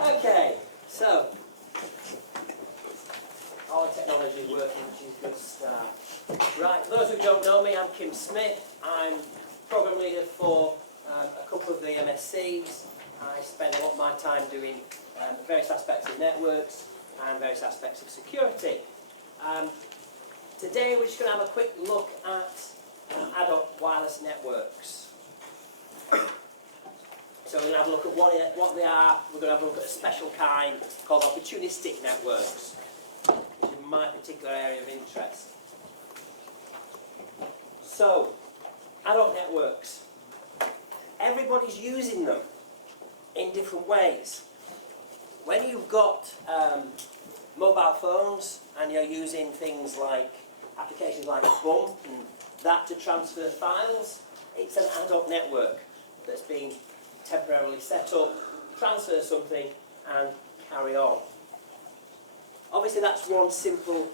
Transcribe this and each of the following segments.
Okay, so all the technology is working, which is a good start. Right, for those who don't know me, I'm Kim Smith. I'm program leader for a couple of the MSCs. I spend a lot of my time doing various aspects of networks and various aspects of security. Today we're just going to have a quick look at Ad-Hoc wireless networks. So we're going to have a look at what they are. We're going to have a look at a special kind called Opportunistic networks, which is my particular area of interest. So, Ad-Hoc networks. Everybody's using them in different ways. When you've got mobile phones and you're using things like applications like Bump and that to transfer files, it's an Ad-Hoc network that's been temporarily set up, transfer something and carry on. Obviously that's one simple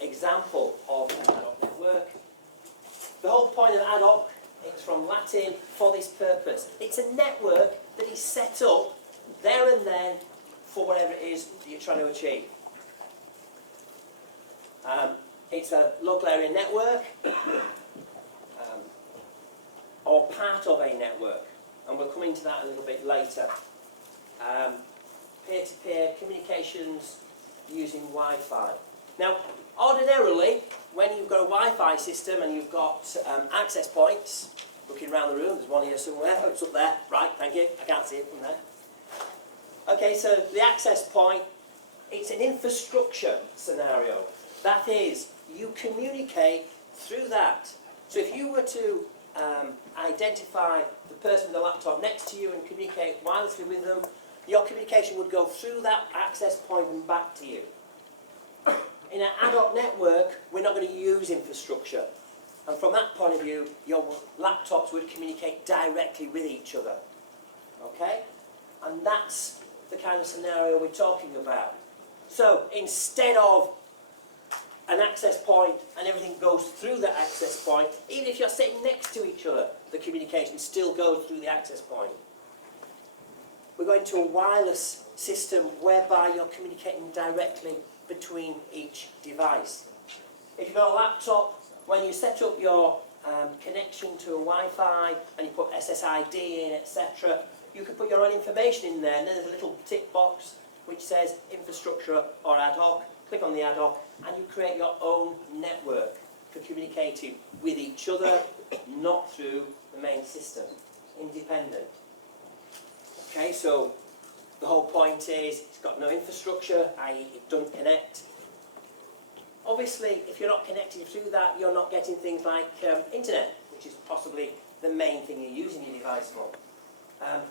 example of an Ad-Hoc network. The whole point of Ad-Hoc, it's from Latin, for this purpose. It's a network that is set up there and then for whatever it is that you're trying to achieve. It's a local area network or part of a network, and we'll come into that a little bit later. Peer-to-peer communications using Wi-Fi. Now, ordinarily, when you've got a Wi-Fi system and you've got access points, looking around the room, there's one here somewhere, oh, it's up there, right, thank you, I can't see it from there. Okay, so the access point, it's an infrastructure scenario. That is, you communicate through that. So if you were to identify the person with the laptop next to you and communicate wirelessly with them, your communication would go through that access point and back to you. In an Ad-Hoc network, we're not going to use infrastructure. And from that point of view, your laptops would communicate directly with each other. Okay? And that's the kind of scenario we're talking about. So instead of an access point and everything goes through that access point, even if you're sitting next to each other, the communication still goes through the access point. We're going to a wireless system whereby you're communicating directly between each device. If you've got a laptop, when you set up your connection to a Wi-Fi and you put SSID in, etc., you can put your own information in there, and then there's a little tick box which says infrastructure or Ad-Hoc. Click on the Ad-Hoc and you create your own network for communicating with each other, not through the main system, independent. Okay, so the whole point is it's got no infrastructure, i.e. it doesn't connect. Obviously, if you're not connecting through that, you're not getting things like internet, which is possibly the main thing you're using your device for.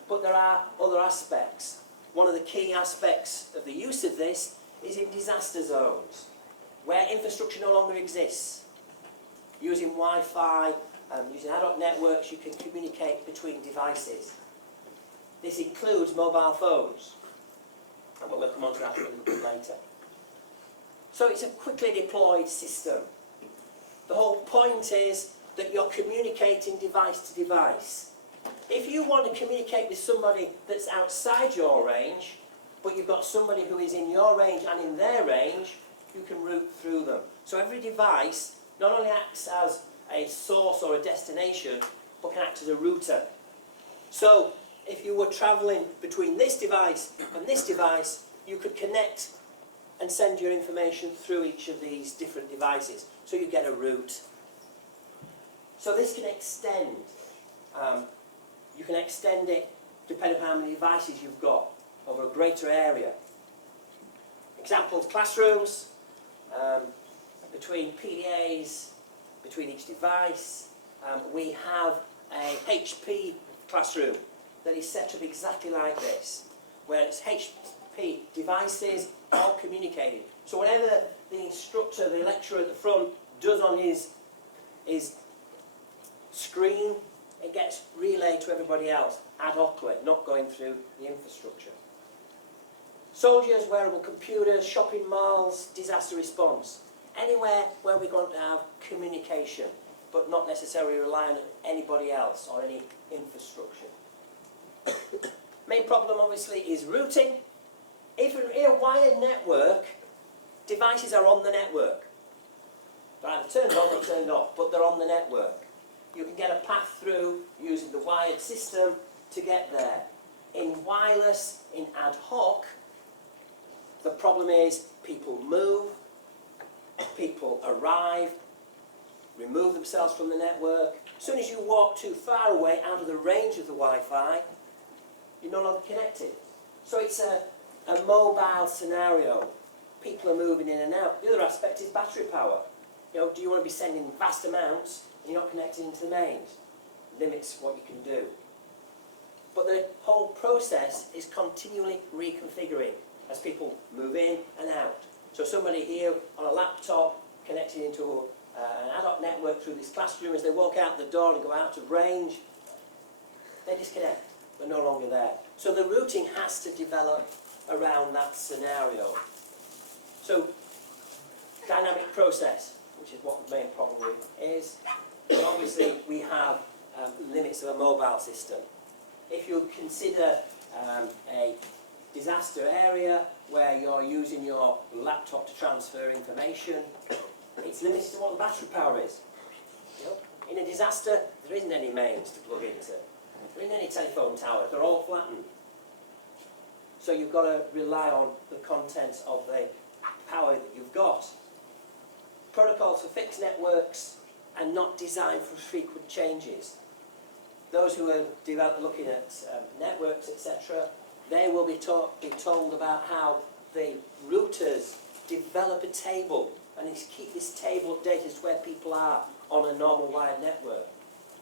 But there are other aspects. One of the key aspects of the use of this is in disaster zones, where infrastructure no longer exists. Using Wi-Fi, using Ad-Hoc networks, you can communicate between devices. This includes mobile phones, and we'll come on to that a little bit later. So it's a quickly deployed system. The whole point is that you're communicating device to device. If you want to communicate with somebody that's outside your range, but you've got somebody who is in your range and in their range, you can route through them. So every device not only acts as a source or a destination, but can act as a router. So if you were travelling between this device and this device, you could connect and send your information through each of these different devices. So you get a route. So this can extend. You can extend it depending on how many devices you've got over a greater area. Examples, classrooms, between PDAs, between each device. We have a HP classroom that is set up exactly like this, where it's HP devices all communicating. So whatever the instructor, the lecturer at the front does on his screen, it gets relayed to everybody else, ad-hocly, not going through the infrastructure. Soldiers, wearable computers, shopping malls, disaster response. Anywhere where we're going to have communication, but not necessarily relying on anybody else or any infrastructure. Main problem obviously is routing. If in a wired network, devices are on the network. They're either turned on or turned off, but they're on the network. You can get a path through using the wired system to get there. In wireless, in ad hoc, the problem is people move, people arrive, remove themselves from the network. As soon as you walk too far away out of the range of the Wi-Fi, you're no longer connected. So it's a mobile scenario. People are moving in and out. The other aspect is battery power. You know, do you want to be sending vast amounts and you're not connected into the mains? Limits what you can do. But the whole process is continually reconfiguring as people move in and out. So somebody here on a laptop connected into an ad-hoc network through this classroom, as they walk out the door and go out of range, they disconnect. They're no longer there. So the routing has to develop around that scenario. So dynamic process, which is what the main problem is, and obviously we have limits of a mobile system. If you consider a disaster area where you're using your laptop to transfer information, it's limited to what the battery power is. You know, in a disaster, there isn't any mains to plug into. There isn't any telephone towers. They're all flattened. So you've got to rely on the contents of the power that you've got. Protocols for fixed networks are not designed for frequent changes. Those who are looking at networks, etc., they will be told about how the routers develop a table and keep this table updated as to where people are on a normal wired network.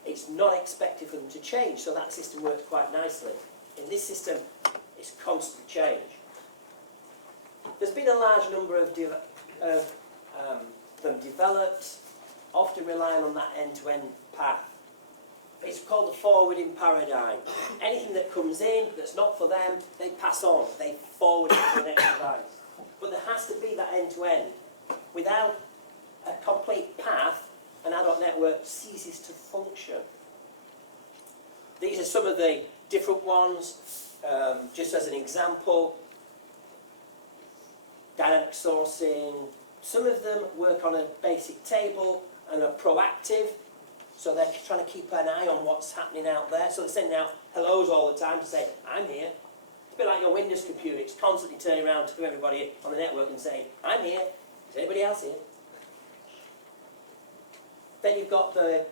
It's not expected for them to change, so that system works quite nicely. In this system, it's constant change. There's been a large number of them developed, often relying on that end-to-end path. It's called the forwarding paradigm. Anything that comes in that's not for them, they pass on. They forward it to the next device. But there has to be that end-to-end. Without a complete path, an ad-hoc network ceases to function. These are some of the different ones. Just as an example, dynamic sourcing. Some of them work on a basic table and are proactive. So they're trying to keep an eye on what's happening out there. So they're sending out hellos all the time to say, I'm here. It's a bit like your Windows computer. It's constantly turning around to everybody on the network and saying, I'm here. Is anybody else here? Then you've got the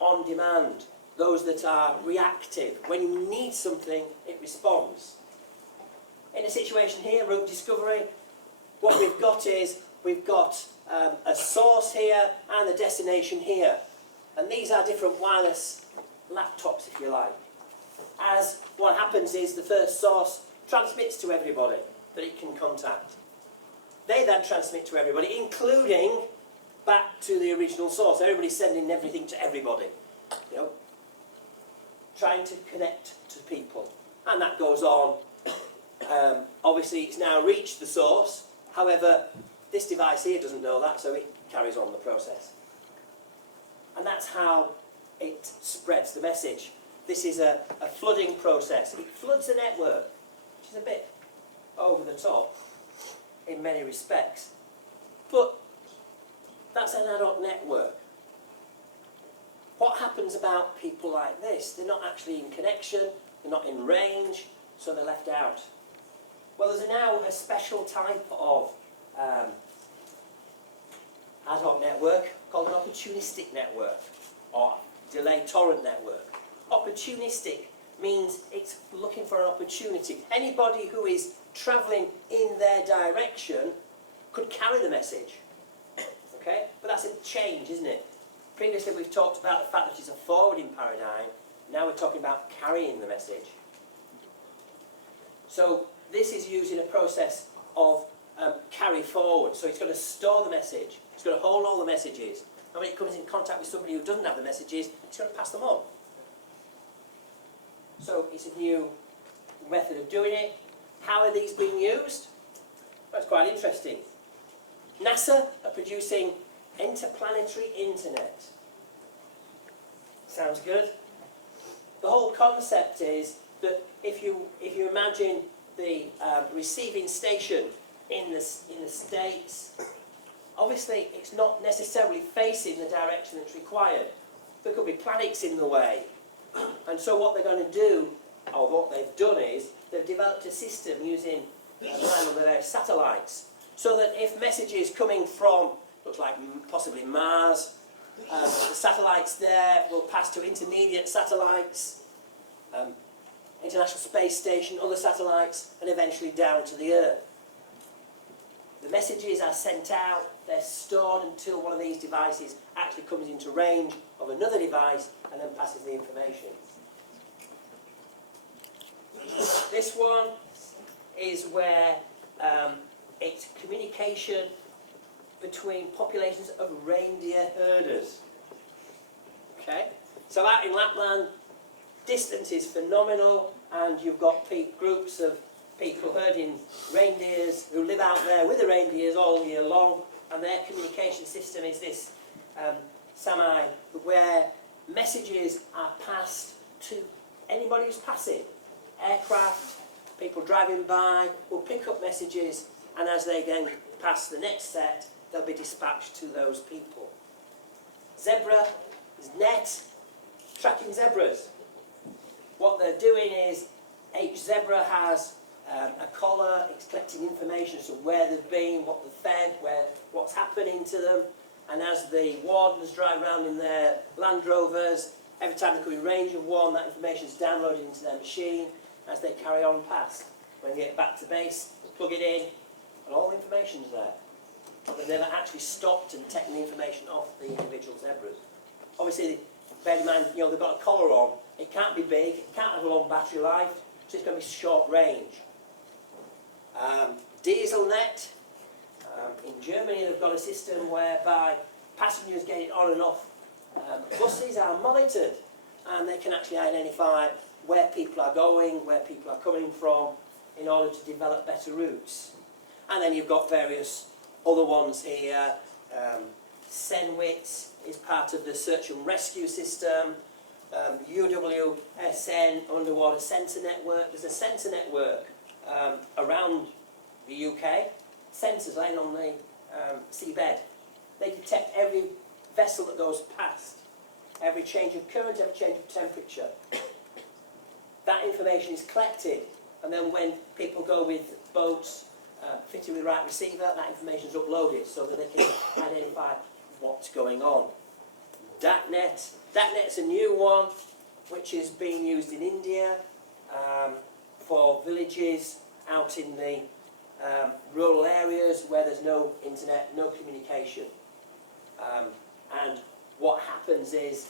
on-demand. Those that are reactive. When you need something, it responds. In a situation here, route discovery, what we've got is, we've got a source here and a destination here. And these are different wireless laptops, if you like. As what happens is the first source transmits to everybody that it can contact. They then transmit to everybody, including back to the original source. Everybody's sending everything to everybody. You know, trying to connect to people. And that goes on. Obviously, it's now reached the source. However, this device here doesn't know that, so it carries on the process. And that's how it spreads the message. This is a flooding process. It floods the network, which is a bit over the top in many respects. But that's an ad-hoc network. What happens about people like this? They're not actually in connection, they're not in range, so they're left out. Well, there's now a special type of ad hoc network called an opportunistic network or delay torrent network. Opportunistic means it's looking for an opportunity. Anybody who is travelling in their direction could carry the message. Okay? But that's a change, isn't it? Previously we've talked about the fact that it's a forwarding paradigm. Now we're talking about carrying the message. So this is using a process of carry forward. So it's going to store the message. It's going to hold all the messages. And when it comes in contact with somebody who doesn't have the messages, it's going to pass them on. So it's a new method of doing it. How are these being used? Well, it's quite interesting. NASA are producing interplanetary internet. Sounds good. The whole concept is that if you imagine the receiving station in the States, obviously it's not necessarily facing the direction that's required. There could be planets in the way. And so what they're going to do, or what they've done is, they've developed a system using their satellites, so that if messages coming from, looks like possibly Mars, the satellites there will pass to intermediate satellites, International Space Station, other satellites, and eventually down to the Earth. The messages are sent out, they're stored until one of these devices actually comes into range of another device and then passes the information. This one is where it's communication between populations of reindeer herders. Okay? So out in Lapland, distance is phenomenal, and you've got groups of people herding reindeers who live out there with the reindeers all year long, and their communication system is this SAMI, where messages are passed to anybody who's passing. Aircraft, people driving by will pick up messages, and as they then pass the next set, they'll be dispatched to those people. Zebra is net, tracking zebras. What they're doing is, each zebra has a collar, it's collecting information as to where they've been, what they've fed, what's happening to them, and as the wardens drive around in their Land Rovers, every time they come in range of one, that information is downloaded into their machine as they carry on past. When they get back to base, plug it in, and all the information's there. But they've never actually stopped and taken the information off the individual zebras. Obviously, bear in mind, they've got a collar on. It can't be big, it can't have a long battery life, so it's going to be short range. DieselNet. In Germany, they've got a system whereby passengers getting on and off buses are monitored, and they can actually identify where people are going, where people are coming from, in order to develop better routes. And then you've got various other ones here. Senwit is part of the search and rescue system. UWSN, underwater sensor network. There's a sensor network around the UK. Sensors laying on the seabed. They detect every vessel that goes past, every change of current, every change of temperature. That information is collected, and then when people go with boats fitted with the right receiver, that information is uploaded so that they can identify what's going on. DATNet. DATNet's a new one, which is being used in India for villages out in the rural areas where there's no internet, no communication. And what happens is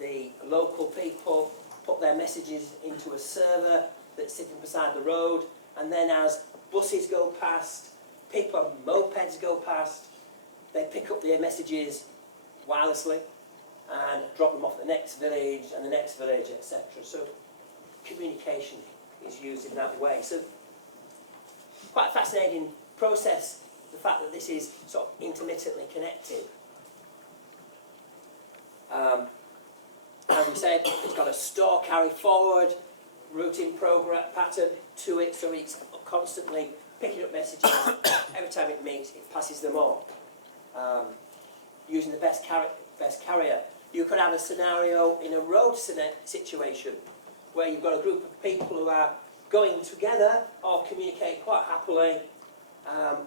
the local people put their messages into a server that's sitting beside the road, and then as buses go past, people on mopeds go past, they pick up their messages wirelessly and drop them off at the next village and the next village, etc. So communication is used in that way. So quite a fascinating process, the fact that this is sort of intermittently connected. As we said, it's got a store carry forward routing pattern to it, so it's constantly picking up messages. Every time it meets, it passes them on. Using the best carrier. You could have a scenario in a road situation where you've got a group of people who are going together or communicate quite happily.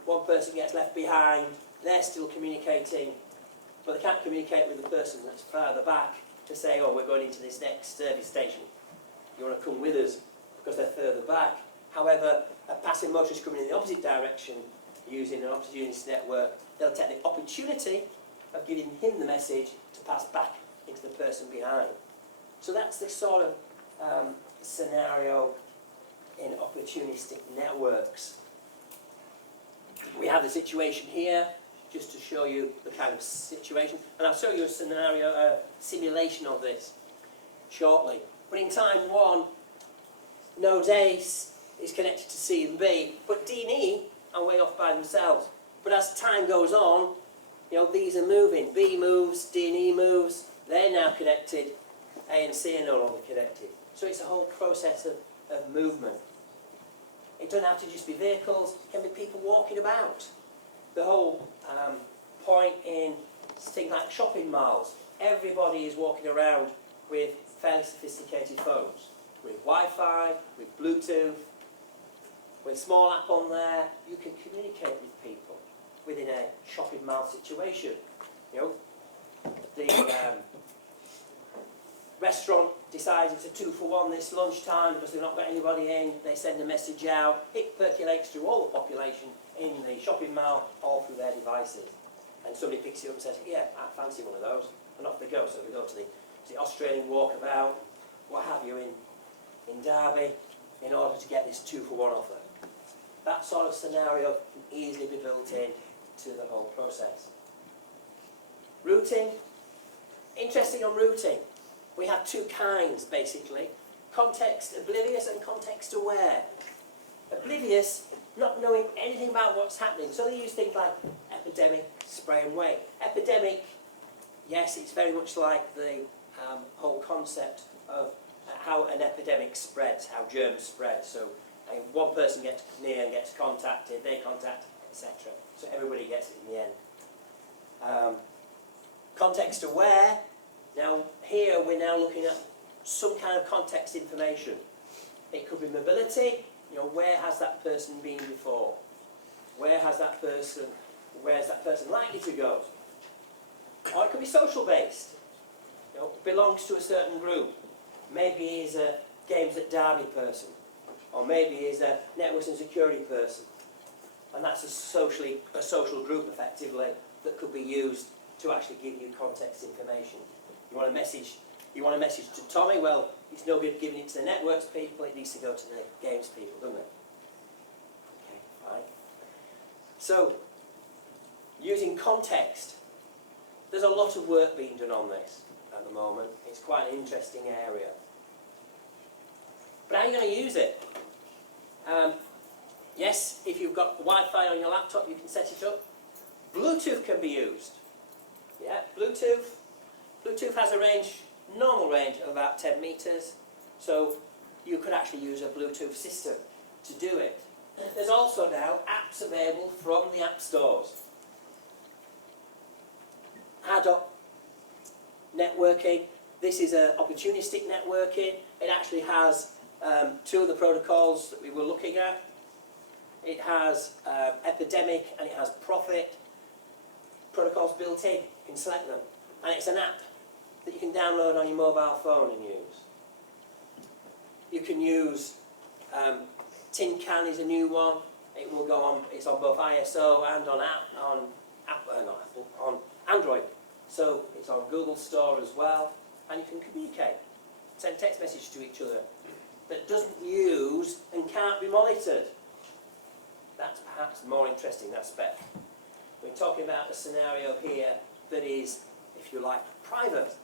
One person gets left behind, they're still communicating, but they can't communicate with the person that's further back to say, oh, we're going into this next service station. You want to come with us because they're further back. However, a passing motorist coming in the opposite direction using an opportunistic network, they'll take the opportunity of giving him the message to pass back into the person behind. So that's the sort of scenario in opportunistic networks. We have the situation here, just to show you the kind of situation, and I'll show you a scenario, a simulation of this shortly. But in time one, node A is connected to C and B, but D and E are way off by themselves. But as time goes on, these are moving. B moves, D and E moves, they're now connected, A and C are no longer connected. So it's a whole process of of movement. It doesn't have to just be vehicles, it can be people walking about. The whole point in things like shopping malls, everybody is walking around with fairly sophisticated phones, with Wi-Fi, with Bluetooth, with a small app on there. You can communicate with people within a shopping mall situation. You know, the restaurant decides it's a 2-for-1 this lunchtime because they've not got anybody in. They send a message out. It percolates through all the population in the shopping mall, all through their devices. And somebody picks it up and says, yeah, I fancy one of those. And off they go. So we go to the Australian walkabout, what have you, in Derby, in order to get this 2-for-1 offer. That sort of scenario can easily be built in to the whole process. Routing. Interesting on routing. We have two kinds, basically. Context oblivious and context aware. Oblivious, not knowing anything about what's happening. So they use things like epidemic, spray and wait. Epidemic, yes, it's very much like the whole concept of how an epidemic spreads, how germs spread. So one person gets near and gets contacted, they contact, etc. So everybody gets it in the end. Context aware. Now here we're now looking at some kind of context information. It could be mobility. You know, where has that person been before? Where's that person likely to go? Or it could be social based. You know, belongs to a certain group. Maybe he's a games at Derby person. Or maybe he's a networks and security person. And that's a social group effectively that could be used to actually give you context information. You want a message to Tommy? Well, it's no good giving it to the networks people, it needs to go to the games people, doesn't it? Okay, fine. So, using context, there's a lot of work being done on this at the moment. It's quite an interesting area. But how are you going to use it? Yes, if you've got Wi-Fi on your laptop, you can set it up. Bluetooth can be used. Yeah, Bluetooth has a range, normal range of about 10 meters. So you could actually use a Bluetooth system to do it. There's also now apps available from the app stores. Ad-Hoc networking. This is opportunistic networking. It actually has two of the protocols that we were looking at. It has epidemic and it has profit protocols built in. You can select them. And it's an app that you can download on your mobile phone and use. You can use Tin Can is a new one. It will go on. It's on both ISO and on Android. So it's on Google Store as well, and you can communicate, send text messages to each other. That doesn't use and can't be monitored. That's perhaps the more interesting aspect. We're talking about a scenario here that is, if you like, private.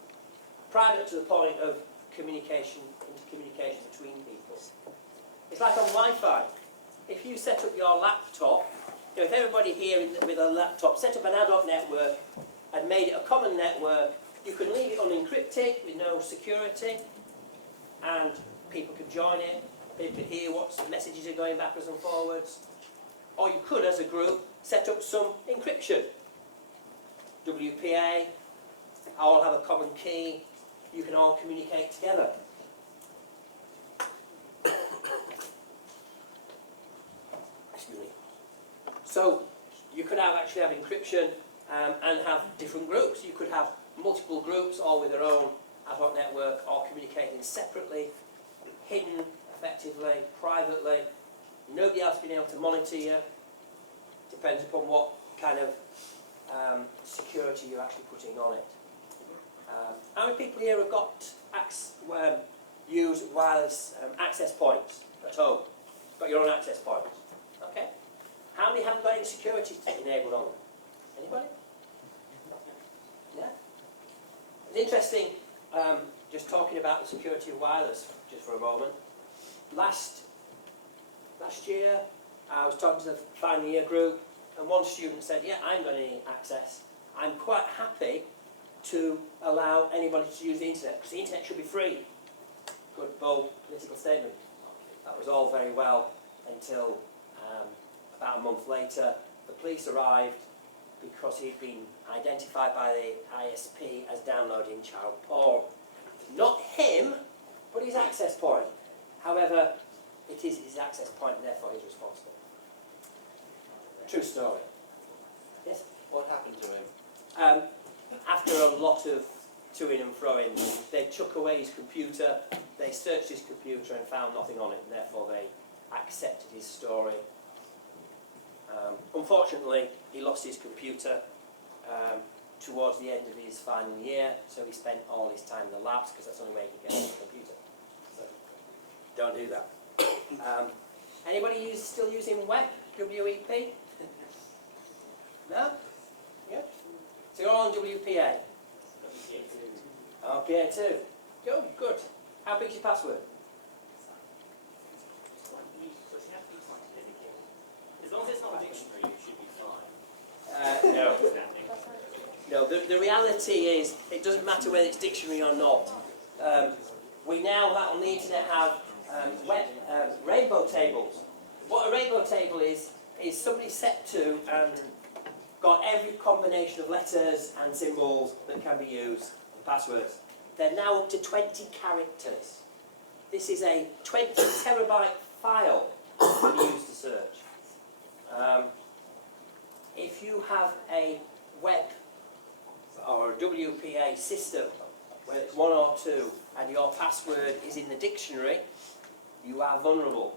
Private to the point of communication, intercommunication between people. It's like on Wi-Fi. If you set up your laptop, you know, if everybody here with a laptop set up an Ad-Hoc network and made it a common network, you can leave it unencrypted with no security, and people can join it, people can hear what messages are going backwards and forwards. Or you could, as a group, set up some encryption. WPA, all have a common key, you can all communicate together. Excuse me. So you could actually have encryption and have different groups. You could have multiple groups, all with their own Ad-Hoc network, all communicating separately, hidden effectively, privately. Nobody else being able to monitor you. Depends upon what kind of security you're actually putting on it. How many people here have got use wireless access points at home? Got your own access points? Okay. How many haven't got any security enabled on them? Anybody? Yeah. It's interesting, just talking about the security of wireless just for a moment. Last year, I was talking to the final year group, and one student said, yeah, I haven't got any access. I'm quite happy to allow anybody to use the internet, because the internet should be free. Good, bold, political statement. That was all very well until about a month later, the police arrived because he'd been identified by the ISP as downloading child porn. Not him, but his access point. However, it is his access point and therefore he's responsible. True story. Yes? What happened to him? After a lot of toing and froing, they took away his computer, they searched his computer and found nothing on it, and therefore they accepted his story. Unfortunately, he lost his computer towards the end of his final year, so he spent all his time in the labs, because that's the only way he can get a computer. So, don't do that. Anybody still using WEP? WEP? No? Yeah? So you're all on WPA? Okay, too. Go, good. How big's your password? As long as it's not a dictionary, you should be fine. No. No, the reality is, it doesn't matter whether it's dictionary or not. We now on the internet have rainbow tables. What a rainbow table is somebody set to and got every combination of letters and symbols that can be used, and passwords. They're now up to 20 characters. This is a 20 terabyte file that can be used to search. If you have a web or a WPA system where it's 1 or 2 and your password is in the dictionary, you are vulnerable.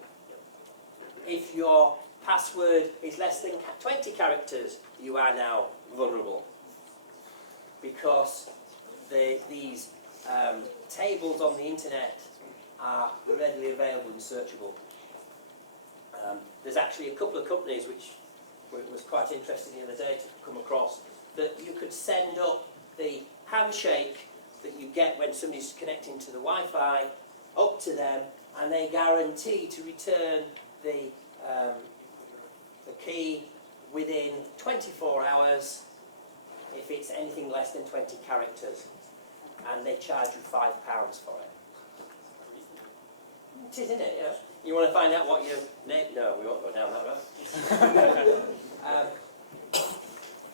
If your password is less than 20 characters, you are now vulnerable. Because these tables on the internet are readily available and searchable. There's actually a couple of companies which was quite interesting the other day to come across, that you could send up the handshake that you get when somebody's connecting to the Wi-Fi up to them, and they guarantee to return the key within 24 hours if it's anything less than 20 characters, and they charge you £5 for it. It is, isn't it? Yeah. You want to find out what your name? No, we won't go down that road.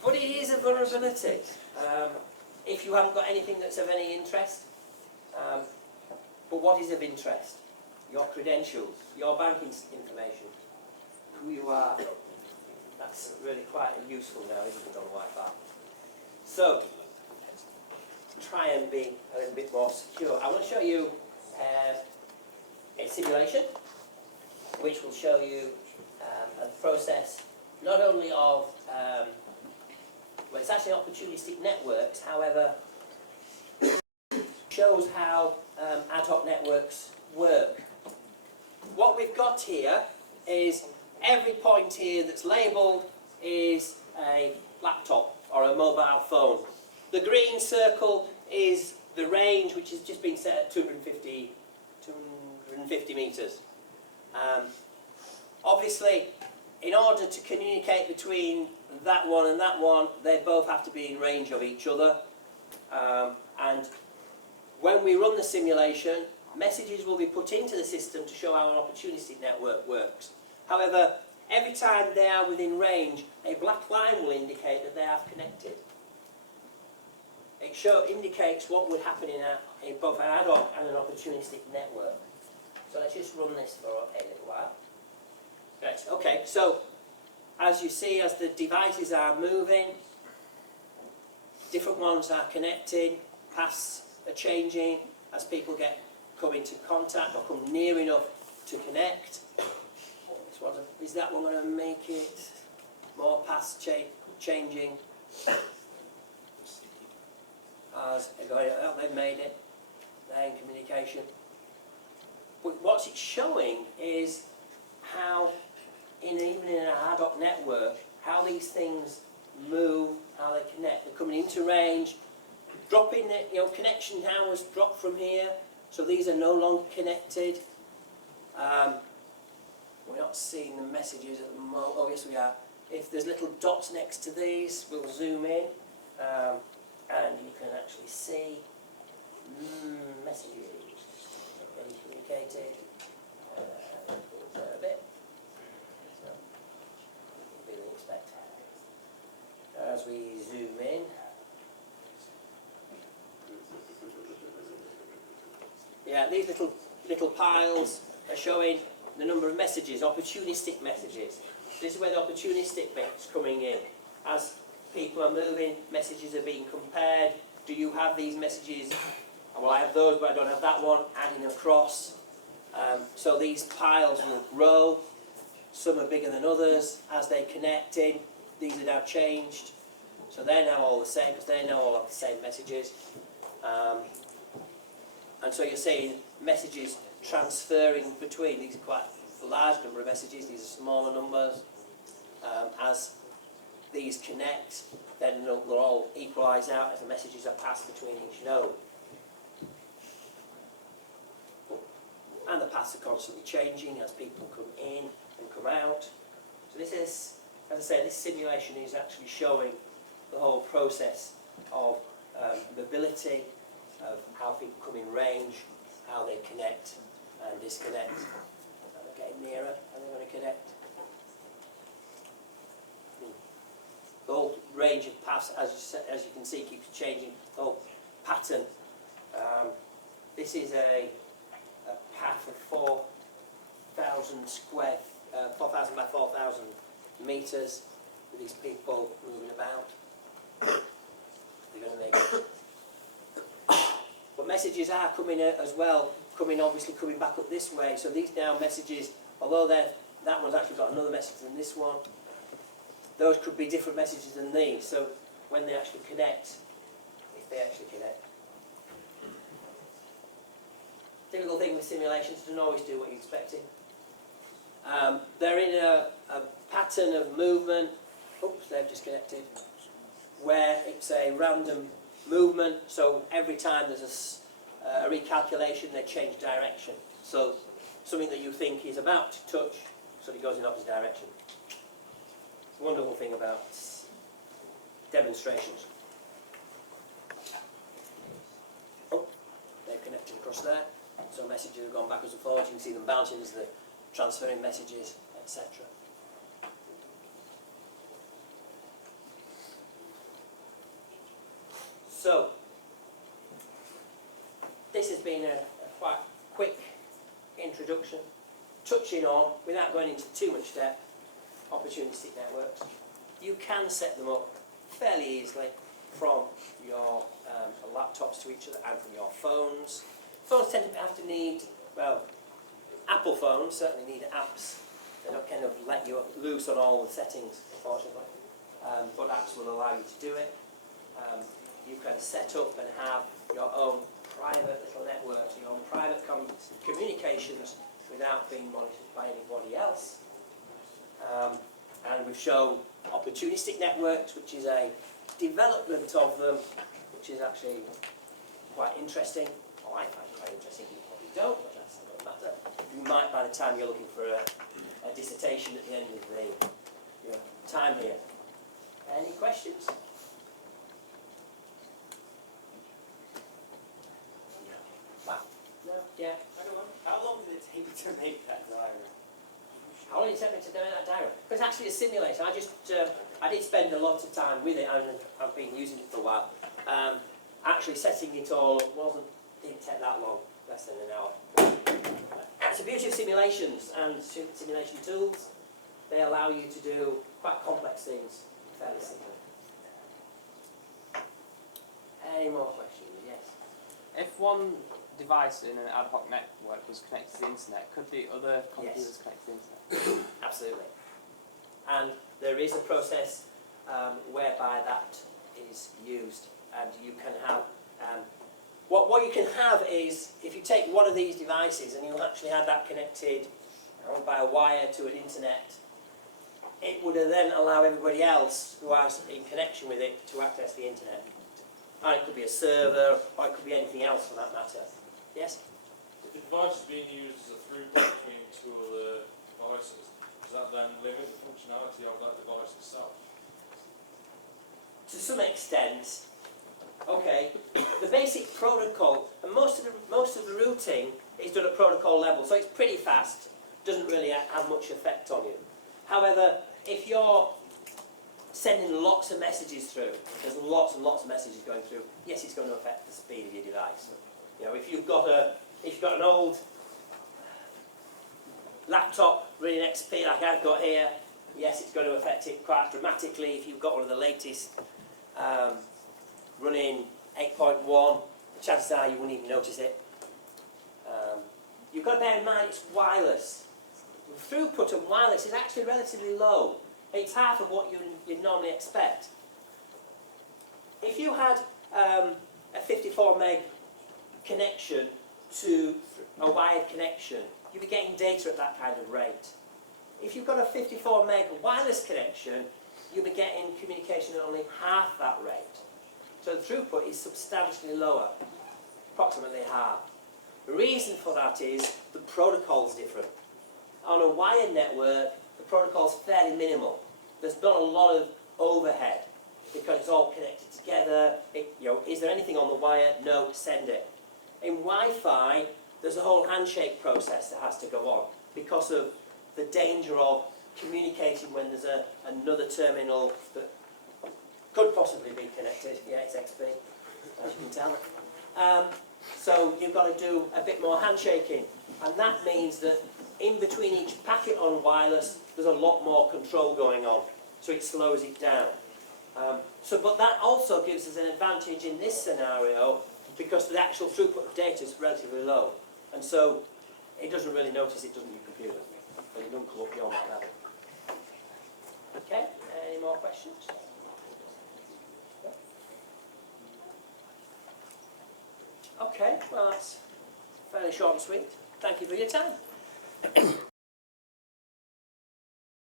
But it is a vulnerability. If you haven't got anything that's of any interest. But what is of interest? Your credentials, your banking information, who you are. That's really quite useful now, isn't it, on Wi-Fi? So, try and be a little bit more secure. I want to show you a simulation which will show you a process not only of, well, it's actually opportunistic networks, however, shows how ad hoc networks work. What we've got here is every point here that's labelled is a laptop or a mobile phone. The green circle is the range, which has just been set at 250 metres. Obviously, in order to communicate between that one and that one, they both have to be in range of each other. And when we run the simulation, messages will be put into the system to show how an opportunistic network works. However, every time they are within range, a black line will indicate that they have connected. It indicates what would happen in both an ad hoc and an opportunistic network. So let's just run this for a little while. Right, okay, so as you see, as the devices are moving, different ones are connecting, paths are changing as people come into contact or come near enough to connect. Is that one going to make it? More paths changing. As they've made it. They're in communication. But what it's showing is how, even in an ad hoc network, how these things move, how they connect. They're coming into range, dropping it, connection hours drop from here, so these are no longer connected. We're not seeing the messages at the moment. Oh, yes, we are. If there's little dots next to these, we'll zoom in, and you can actually see messages getting communicated. Yeah, these little piles are showing the number of messages, opportunistic messages. This is where the opportunistic bit's coming in. As people are moving, messages are being compared. Do you have these messages? Well, I have those, but I don't have that one. Adding across. So these piles will grow. Some are bigger than others. As they connect in, these are now changed. So they're now all the same, because they now all have the same messages. And so you're seeing messages transferring between. These are quite a large number of messages. These are smaller numbers. As these connect, then they'll all equalise out as the messages are passed between each node. And the paths are constantly changing as people come in and come out. So this is, as I say, this simulation is actually showing the whole process of mobility, of how people come in range, how they connect and disconnect. And they're getting nearer and they're going to connect. The whole range of paths, as you can see, keeps changing. The whole pattern. This is a path of 4,000 by 4,000 metres with these people moving about. They're going to make it. But messages are coming out as well, obviously coming back up this way. So these now messages, although that one's actually got another message than this one, those could be different messages than these. So when they actually connect, if they actually connect. Typical thing with simulations, doesn't always do what you're expecting. They're in a pattern of movement. Oops, they've disconnected. Where it's a random movement, so every time there's a recalculation, they change direction. So something that you think is about to touch, so it goes in the opposite direction. It's a wonderful thing about demonstrations. Oh, they've connected across there. So messages have gone backwards and forwards. You can see them bouncing as they're transferring messages, etc. So, this has been a quite quick introduction, touching on, without going into too much depth, opportunistic networks. You can set them up fairly easily from your laptops to each other and from your phones. Phones tend to have to need, well, Apple phones certainly need apps. They don't kind of let you loose on all the settings, unfortunately. But apps will allow you to do it. You can set up and have your own private little networks, your own private communications without being monitored by anybody else. And we've shown opportunistic networks, which is a development of them, which is actually quite interesting. Well, I find it quite interesting. You probably don't, but that doesn't matter. You might by the time you're looking for a dissertation at the end of your time here. Any questions? No? Yeah. How long did it take you to make that diagram? How long did it take me to do that diagram? Because actually a simulation, I did spend a lot of time with it and I've been using it for a while. Actually setting it all up didn't take that long, less than an hour. It's the beauty of simulations and simulation tools. They allow you to do quite complex things fairly simply. Any more questions? Yes. If one device in an ad hoc network was connected to the internet, could the other computers connect to the internet? Absolutely. And there is a process whereby that is used, and you can have what you can have is, if you take one of these devices and you actually have that connected by a wire to an internet, it would then allow everybody else who is in connection with it to access the internet. And it could be a server, or it could be anything else for that matter. Yes? If the device is being used as a throughput between two other devices, does that then limit the functionality of that device itself? To some extent, okay. The basic protocol, and most of the routing is done at protocol level, so it's pretty fast. Doesn't really have much effect on you. However, if you're sending lots of messages through, there's lots and lots of messages going through, yes, it's going to affect the speed of your device. You know, if you've got if you've got an old laptop running XP like I've got here, yes, it's going to affect it quite dramatically. If you've got one of the latest running 8.1, the chances are you wouldn't even notice it. You've got to bear in mind it's wireless. The throughput of wireless is actually relatively low. It's half of what you'd normally expect. If you had a 54 meg connection to a wired connection, you'd be getting data at that kind of rate. If you've got a 54 meg wireless connection, you'll be getting communication at only half that rate. So the throughput is substantially lower, approximately half. The reason for that is the protocol is different. On a wired network, the protocol is fairly minimal. There's not a lot of overhead because it's all connected together. Is there anything on the wire? No, send it. In Wi-Fi, there's a whole handshake process that has to go on because of the danger of communicating when there's another terminal that could possibly be connected. Yeah, it's XP, as you can tell. So you've got to do a bit more handshaking, and that means that in between each packet on wireless, there's a lot more control going on, so it slows it down. But that also gives us an advantage in this scenario because the actual throughput of data is relatively low, and so it doesn't really notice it, doesn't your computer? But it doesn't go up beyond that level. Okay, any more questions? Okay, well that's fairly short and sweet. Thank you for your time.